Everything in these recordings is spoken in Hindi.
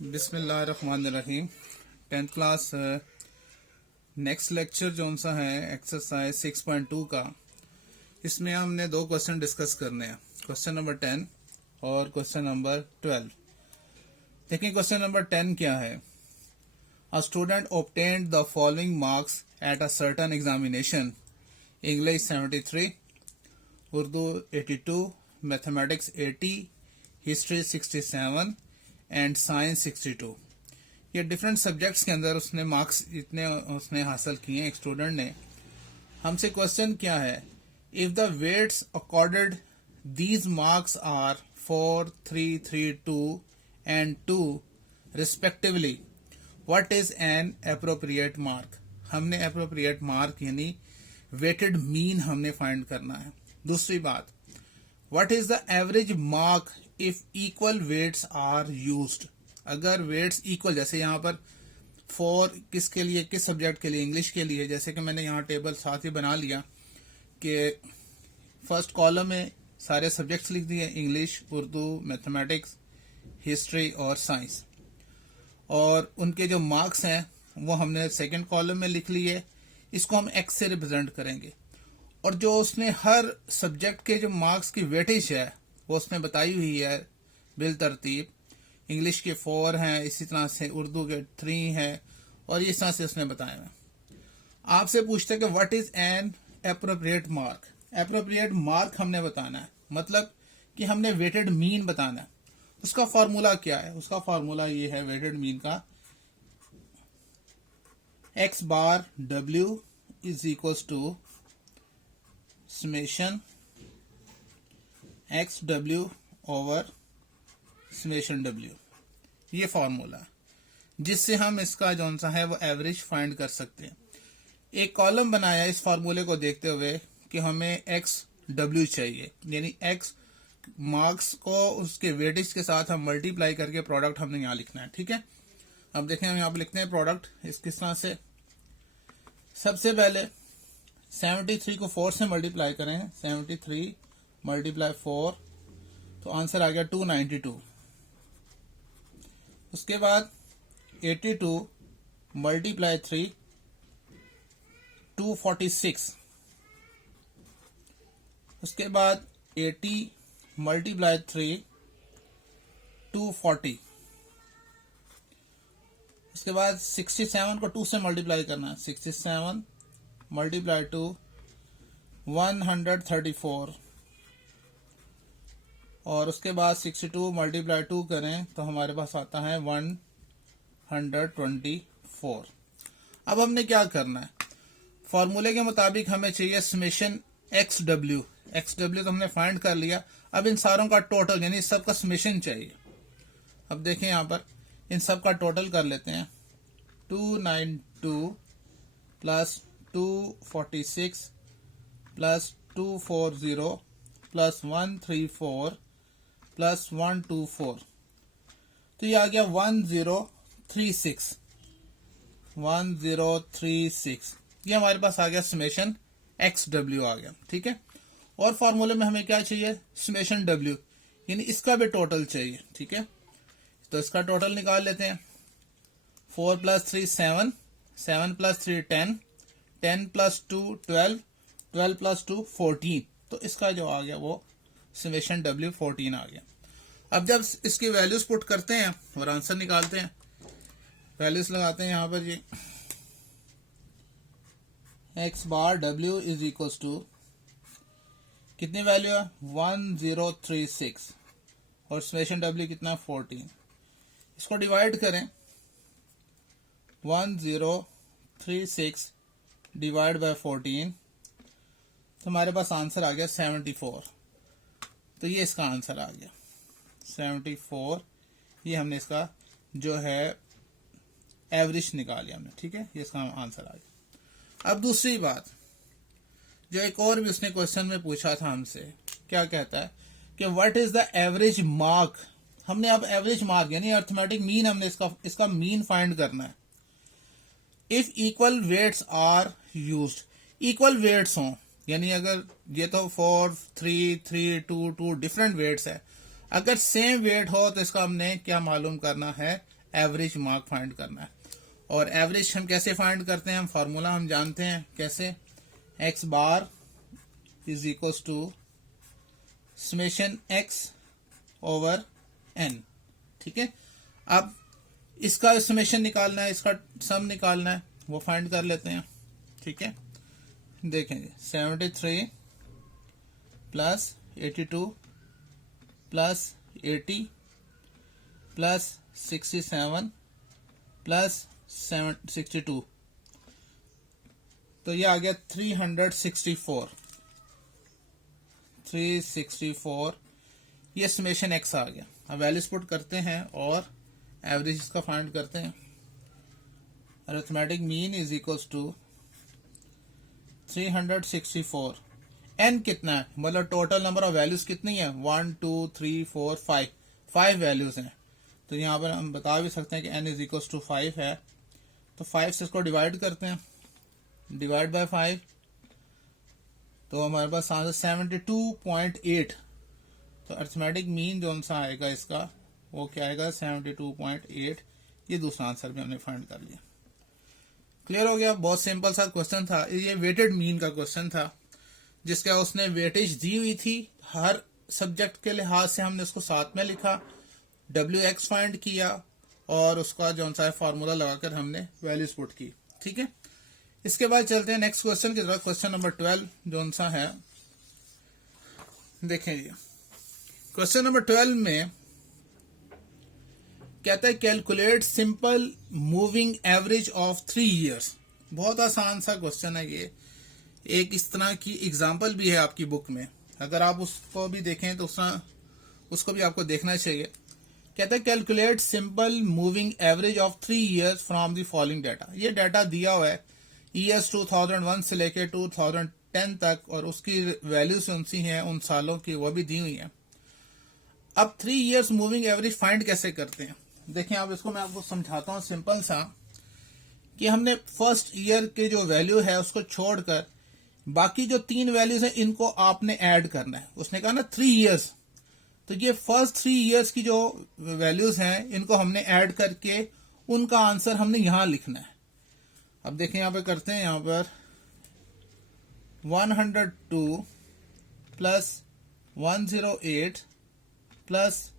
बिस्मिल्लाहिर्रहमानिर्रहीम। 10th क्लास नेक्स्ट लेक्चर जो सा है एक्सरसाइज 6.2 का, इसमें हमने दो क्वेश्चन डिस्कस करने हैं, क्वेश्चन नंबर 10 और क्वेश्चन नंबर 12। देखिए क्वेश्चन नंबर 10 क्या है। A student obtained the following marks at a certain examination: English 73, Urdu 82, mathematics 80, history 67 and science 62। ये डिफरेंट सब्जेक्ट्स के अंदर उसने मार्क्स इतने उसने हासिल किए एक स्टूडेंट ने। हमसे क्वेश्चन क्या है, if the weights accorded these marks are 4, 3, 3, 2 and 2 respectively, what is an appropriate mark. हमने एप्रोप्रिएट मार्क यानी वेटेड मीन हमने फाइंड करना है। दूसरी बात, what is the average mark if equal weights are used. अगर वेट्स इक्वल, जैसे यहाँ पर 4 किसके लिए, किस सब्जेक्ट के लिए, इंग्लिश के लिए, जैसे कि मैंने यहाँ टेबल साथ ही बना लिया कि फर्स्ट कॉलम में सारे सब्जेक्ट्स लिख दिए, इंग्लिश, उर्दू, मैथमेटिक्स, हिस्ट्री और साइंस, और उनके जो मार्क्स हैं वो हमने सेकंड कॉलम में लिख लिए। इसको हम एक्स से रिप्रेजेंट करेंगे, और जो उसने हर सब्जेक्ट के जो मार्क्स की वेटेज है वो उसने बताई हुई है बिल तरतीब। इंग्लिश के 4 हैं, इसी तरह से उर्दू के 3 हैं, और इस तरह से उसने बताया है। आपसे पूछते हैं कि what is an appropriate mark. Appropriate mark हमने बताना है, मतलब कि हमने वेटेड मीन बताना है। उसका फॉर्मूला क्या है? उसका फॉर्मूला ये है वेटेड मीन का, एक्स बार डब्ल्यू is equals to summation x W over summation W. ये फॉर्मूला जिससे हम इसका जो सा है वो एवरेज फाइंड कर सकते हैं। एक कॉलम बनाया इस फॉर्मूले को देखते हुए कि हमें एक्स डब्ल्यू चाहिए, यानी एक्स मार्क्स को उसके वेटेज के साथ हम मल्टीप्लाई करके प्रोडक्ट हमने यहाँ लिखना है। ठीक है, अब देखें हम यहाँ पे लिखते हैं प्रोडक्ट इस किस तरह से। सबसे पहले 73 को 4 से मल्टीप्लाई करें, 73 मल्टीप्लाई 4, तो आंसर आ गया 292। उसके बाद 82 मल्टीप्लाई 3, 246। उसके बाद 80 मल्टीप्लाई 3, 240। उसके बाद 67 को 2 से मल्टीप्लाई करना है, 67 मल्टीप्लाई 2, 134। और उसके बाद 62 मल्टीप्लाई 2 करें तो हमारे पास आता है 124। अब हमने क्या करना है, फॉर्मूले के मुताबिक हमें चाहिए summation x W. X W तो हमने फाइंड कर लिया, अब इन सारों का टोटल यानी सबका समेशन चाहिए। अब देखें यहाँ पर इन सब का टोटल कर लेते हैं, 292 प्लस 246 प्लस 240 प्लस 134 प्लस 124, तो ये आ गया 1036। 1036 ये हमारे पास आ गया समेशन एक्स डब्ल्यू आ गया। ठीक है, और फॉर्मूले में हमें क्या चाहिए, समेशन डब्ल्यू, यानी इसका भी टोटल चाहिए। ठीक है, तो इसका टोटल निकाल लेते हैं। 4 प्लस 3 7, 7 प्लस 3 10, 10 प्लस 2 12, 12 प्लस 2 14, तो इसका जो आ गया वो समेशन डब्ल्यू 14 आ गया। अब जब इसकी वैल्यूज पुट करते हैं और आंसर निकालते हैं, वैल्यूज लगाते हैं यहाँ पर, ये एक्स बार डब्ल्यू इज इक्वल्स टू कितनी वैल्यू है 1036, और समेशन डब्ल्यू कितना 14। इसको डिवाइड करें, 1036 डिवाइड बाय 14, तो हमारे पास आंसर आ गया 74। तो ये इसका आंसर आ गया 74। ये हमने इसका जो है एवरेज निकाल हमने। ठीक है, ये इसका आंसर आ गया। अब दूसरी बात, जो एक और भी उसने क्वेश्चन में पूछा था हमसे, क्या कहता है कि what is the average mark. हमने अब एवरेज मार्क यानी अर्थमेटिक मीन हमने इसका मीन फाइंड करना है। If equal weights are used, equal weights हों, यानी अगर ये तो 4, 3, 3, 2, 2 डिफरेंट वेट्स है, अगर सेम वेट हो तो इसका हमने क्या मालूम करना है, एवरेज मार्क फाइंड करना है। और एवरेज हम कैसे फाइंड करते हैं, हम फार्मूला हम जानते हैं कैसे, x bar is equals to summation x over n. ठीक है, अब इसका समेशन निकालना है, इसका सम निकालना है, वो फाइंड कर लेते हैं। ठीक है, देखेंगे 73 प्लस 82 प्लस 80 प्लस 67 प्लस 62, तो ये आ गया 364। ये समेशन एक्स आ गया। अब वैल्यूज पुट करते हैं और एवरेज इसका फाइंड करते हैं। Arithmetic mean is equals to 364। N कितना है, मतलब टोटल नंबर ऑफ वैल्यूज कितनी है, 1 2 3 4 5 वैल्यूज हैं। तो यहाँ पर हम बता भी सकते हैं कि n इज इक्वल्स टू 5 है। तो 5 से इसको डिवाइड करते हैं, डिवाइड बाय 5, तो हमारे पास आंसर 72.8। तो अरिथमेटिक मीन जो सा आएगा इसका वो क्या आएगा, 72.8। ये दूसरा आंसर भी हमने फाइंड कर लिया। क्लियर हो गया, बहुत सिंपल सा क्वेश्चन था। ये वेटेड मीन का क्वेश्चन था जिसका उसने वेटेज दी हुई थी, हर सब्जेक्ट के लिहाज से हमने उसको साथ में लिखा, WX फाइंड किया और उसका जो सा फार्मूला लगाकर हमने वैल्यूज पुट की। ठीक है, इसके बाद चलते हैं नेक्स्ट क्वेश्चन की तरफ। क्वेश्चन नंबर 12 जो सा है, देखें ये क्वेश्चन नंबर 12 में कहता है calculate simple moving average of 3 years. बहुत आसान सा क्वेश्चन है ये, एक इस तरह की एग्जांपल भी है आपकी बुक में, अगर आप उसको भी देखें तो उसको भी आपको देखना चाहिए। कहता है calculate simple moving average of 3 years from the following data. ये डाटा दिया हुआ है ईयर्स 2001 से लेकर 2010 तक, और उसकी वैल्यूज उनसी हैं उन सालों की, वो भी दी हुई है। अब 3 ईयर्स मूविंग एवरेज फाइंड कैसे करते हैं, देखें आप, इसको मैं आपको समझाता हूं सिंपल सा, कि हमने फर्स्ट ईयर के जो वैल्यू है उसको छोड़कर बाकी जो 3 वैल्यूज हैं इनको आपने ऐड करना है। उसने कहा ना 3 ईयर्स, तो ये फर्स्ट 3 ईयर्स की जो वैल्यूज हैं इनको हमने ऐड करके उनका आंसर हमने यहां लिखना है। अब देखें यहां पे करते हैं, यहां पर 102 प्लस 108 प्लस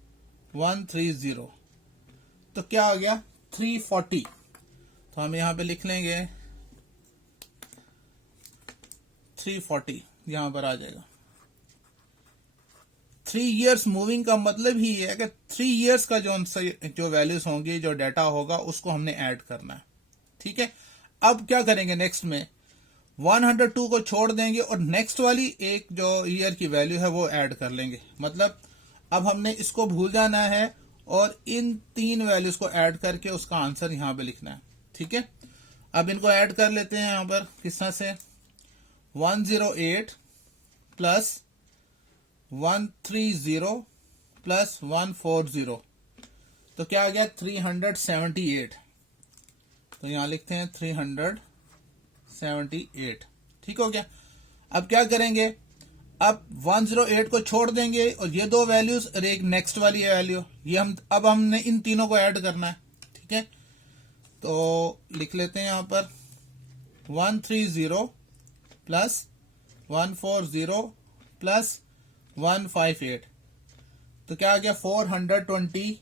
130, तो क्या आ गया 340। तो हम यहां पे लिख लेंगे 340, यहां पर आ जाएगा। 3 ईयर्स मूविंग का मतलब ही है कि 3 ईयर्स का जो वैल्यूज होंगी, जो डाटा होगा, उसको हमने ऐड करना है। ठीक है, अब क्या करेंगे नेक्स्ट में, 102 को छोड़ देंगे और नेक्स्ट वाली एक जो ईयर की वैल्यू है वो ऐड कर लेंगे। मतलब अब हमने इसको भूल जाना है और इन 3 वैल्यूज को ऐड करके उसका आंसर यहां पे लिखना है। ठीक है, अब इनको ऐड कर लेते हैं यहां पर किस तरह से, 108 प्लस 130 प्लस 140, तो क्या आ गया 378। तो यहां लिखते हैं 378। ठीक हो गया। अब क्या करेंगे, अब 108 को छोड़ देंगे और ये 2 वैल्यूज और एक नेक्स्ट वाली वैल्यू, ये अब हमने इन तीनों को ऐड करना है। ठीक है, तो लिख लेते हैं यहां पर 130 प्लस 140 प्लस 158, तो क्या आ गया 428।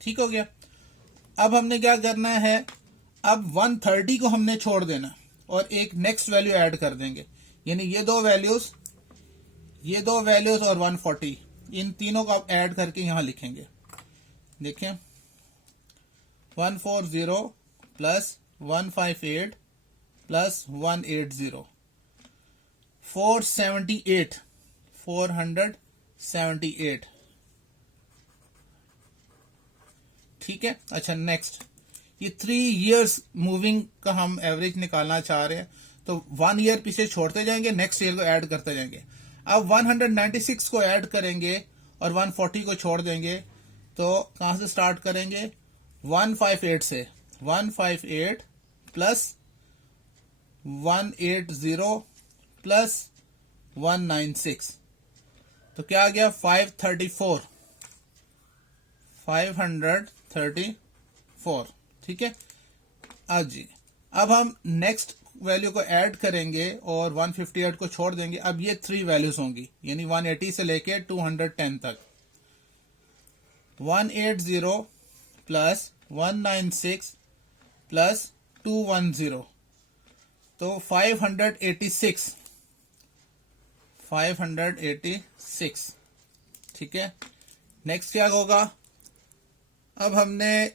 ठीक हो गया। अब हमने क्या करना है, अब 130 को हमने छोड़ देना और एक नेक्स्ट वैल्यू ऐड कर देंगे, यानी ये दो वैल्यूज और 140, इन तीनों को आप ऐड करके यहां लिखेंगे। देखें 140 प्लस 158 प्लस 180, 478। ठीक है, अच्छा नेक्स्ट, ये 3 ईयर्स मूविंग का हम एवरेज निकालना चाह रहे हैं, तो 1 ईयर पीछे छोड़ते जाएंगे, नेक्स्ट ईयर को ऐड करते जाएंगे। अब 196 को ऐड करेंगे और 140 को छोड़ देंगे, तो कहां से स्टार्ट करेंगे, 158 से, 158 प्लस 180 प्लस 196, तो क्या आ गया 534, 534। ठीक है। अब हम नेक्स्ट वैल्यू को ऐड करेंगे और 158 को छोड़ देंगे। अब ये 3 वैल्यूज होंगी, यानी 180 से लेके 210 तक। 180 प्लस 196 प्लस 210, तो 586। ठीक है। नेक्स्ट क्या होगा, अब हमने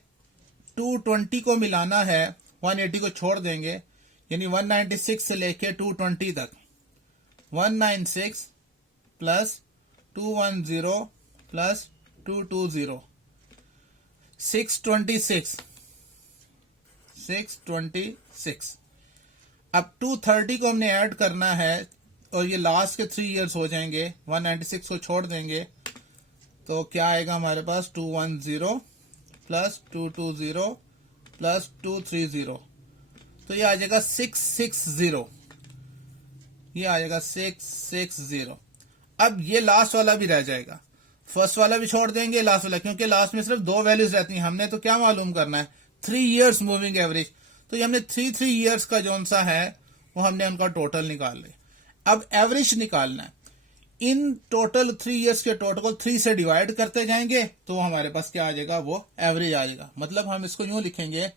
220 को मिलाना है, 180 को छोड़ देंगे, यानी 196 से लेके 220 तक। 196 प्लस 210 प्लस 220, 626। अब 230 को हमने ऐड करना है और ये लास्ट के 3 इयर्स हो जाएंगे। 196 को छोड़ देंगे तो क्या आएगा हमारे पास 210 प्लस 220 प्लस 230, तो ये आ जाएगा 660। ये आ जाएगा 660। अब ये लास्ट वाला भी रह जाएगा, फर्स्ट वाला भी छोड़ देंगे, लास्ट वाला, क्योंकि लास्ट में सिर्फ 2 वैल्यूज रहती हैं। हमने तो क्या मालूम करना है, 3 इयर्स मूविंग एवरेज। तो ये हमने 3 इयर्स का जो सा है वो हमने उनका टोटल निकाल लिया। अब एवरेज निकालना है। इन टोटल 3 इयर्स के टोटल को 3 से डिवाइड करते जाएंगे तो हमारे पास क्या आ जाएगा, वो एवरेज आ जाएगा। मतलब हम इसको यूं लिखेंगे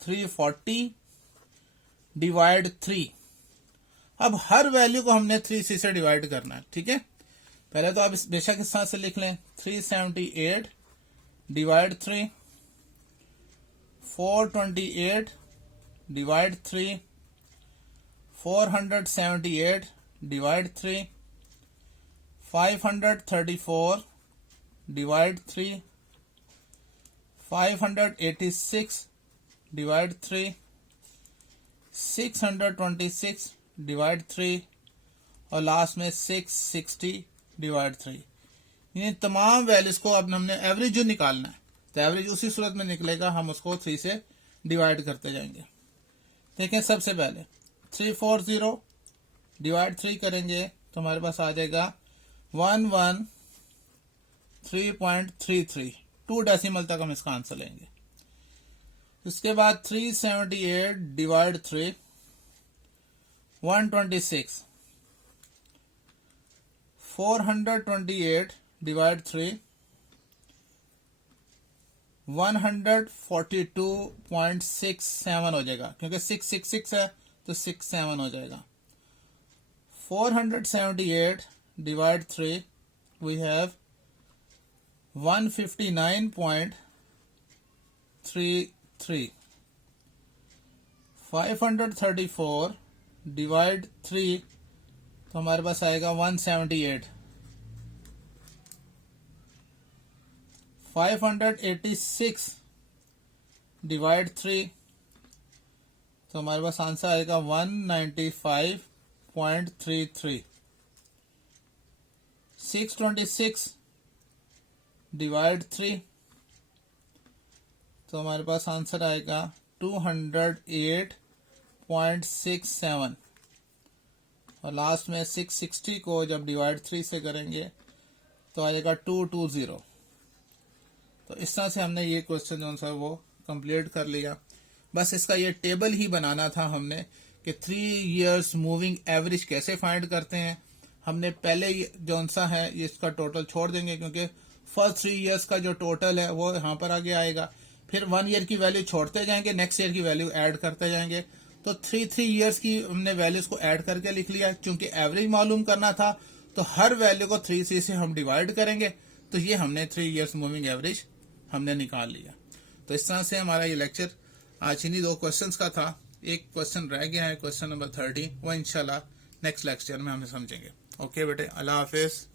340 डिवाइड 3। अब हर वैल्यू को हमने 3 से डिवाइड करना है। ठीक है। पहले तो आप बेशक इस तरह से लिख लें, 378 divide 3, 428 divide 3, 478 divide 3, 534 divide 3, 586 divide 3, 626 divide 3 और लास्ट में 660 डिवाइड 3। इन तमाम वैल्यूज को अब हमने एवरेज जो निकालना है, तो एवरेज उसी सूरत में निकलेगा, हम उसको 3 से डिवाइड करते जाएंगे। देखें, सबसे पहले 340 डिवाइड 3 करेंगे तो हमारे पास आ जाएगा 113.33। 2 डेसिमल तक हम इसका आंसर लेंगे। इसके बाद 378 डिवाइड 3, 126, 428 डिवाइड 3, 142.67 हो जाएगा, क्योंकि 666 है तो 67 हो जाएगा। 478 डिवाइड 3 वी हैव 159.33। 534 डिवाइड 3 तो हमारे पास आएगा 178। 586 डिवाइड 3 तो हमारे पास आंसर आएगा 195.33। 626 डिवाइड 3 तो हमारे पास आंसर आएगा 208.67 और लास्ट में 660 को जब डिवाइड 3 से करेंगे तो आएगा 220। तो इस तरह से हमने ये क्वेश्चन जो सा वो कंप्लीट कर लिया। बस इसका ये टेबल ही बनाना था हमने कि 3 इयर्स मूविंग एवरेज कैसे फाइंड करते हैं। हमने पहले जो सा है ये इसका टोटल छोड़ देंगे, क्योंकि फर्स्ट 3 इयर्स का जो टोटल है वो यहाँ पर आगे आएगा। फिर 1 ईयर की वैल्यू छोड़ते जाएंगे, नेक्स्ट ईयर की वैल्यू ऐड करते जाएंगे। तो 3 इयर्स की हमने वैल्यूज को ऐड करके लिख लिया। चूंकि एवरेज मालूम करना था तो हर वैल्यू को 3 से हम डिवाइड करेंगे, तो ये हमने 3 इयर्स मूविंग एवरेज हमने निकाल लिया। तो इस तरह से हमारा ये लेक्चर आज इन्हीं 2 क्वेश्चंस का था। एक क्वेश्चन रह गया है, क्वेश्चन नंबर 30, वो इंशाल्लाह नेक्स्ट लेक्चर में हम समझेंगे। ओके बेटे, अल्लाह हाफिज।